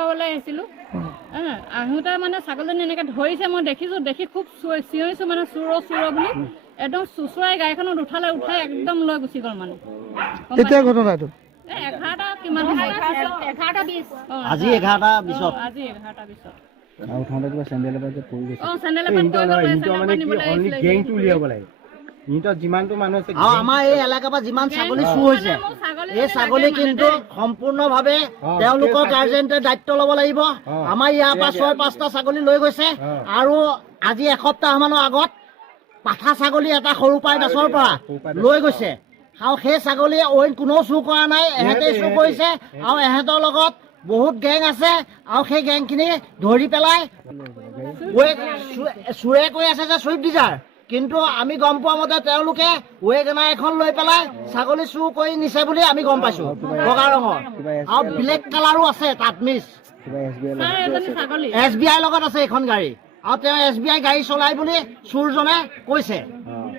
খুৱাবলৈ আহিছিলোঁ আহোঁতে মানে ছাগলীজনী এনেকৈ ধৰিছে মই দেখিছোঁ দেখি খুব চিঞৰিছোঁ মানে চুৰ বুলি একদম চুচুৰাই গাড়ীখনত উঠাই একদম লৈ গুচি গ'ল মানে কেতিয়া ঘটনাটো 11টা কিমান সময় 11:20 আজি 11:20 আজি 11:20 আৰু ঠাণ্ডা কিবা চেণ্ডেলৰ পৰা যে পৰি গৈছে চেণ্ডেলৰ পৰা মানে কি অনলি গেংটো উলিয়াব লাগে ইহঁতৰ যিমানটো মানুহ আছে আৰু আমাৰ এই এলেকাৰ পৰা যিমান ছাগলী চুৰ হৈছে এই ছাগলী কিন্তু সম্পূৰ্ণভাৱে তেওঁলোকৰ গাৰ্জেণ্টে দায়িত্ব ল'ব লাগিব আমাৰ ইয়াৰ পৰা 6-5টা ছাগলী লৈ গৈছে আৰু আজি এসপ্তাহমানৰ আগত পাঠা ছাগলী এটা সৰু পাই দাসৰ পৰা লৈ গৈছে আৰু সেই ছাগলীয়ে অইন কোনেও চুৰ কৰা নাই এহেঁতেই চুৰ কৰিছে আৰু এহেঁতৰ লগত বহুত গেং আছে আৰু সেই গেংখিনি ধৰি পেলাই চুৰে কৈ আছে যে চুইফ্ট ডিজাৰ কিন্তু আমি গম পোৱা মতে তেওঁলোকে ৱেগনাৰ এখন লৈ পেলাই ছাগলী চুৰ কৰি নিছে বুলি আমি গম পাইছোঁ বগা ৰঙৰ আৰু ব্লেক কালাৰো আছে তাত মিছ SBI লগত আছে এইখন গাড়ী আৰু তেওঁ SBI গাড়ী চলাই বুলি চুৰজনে কৈছে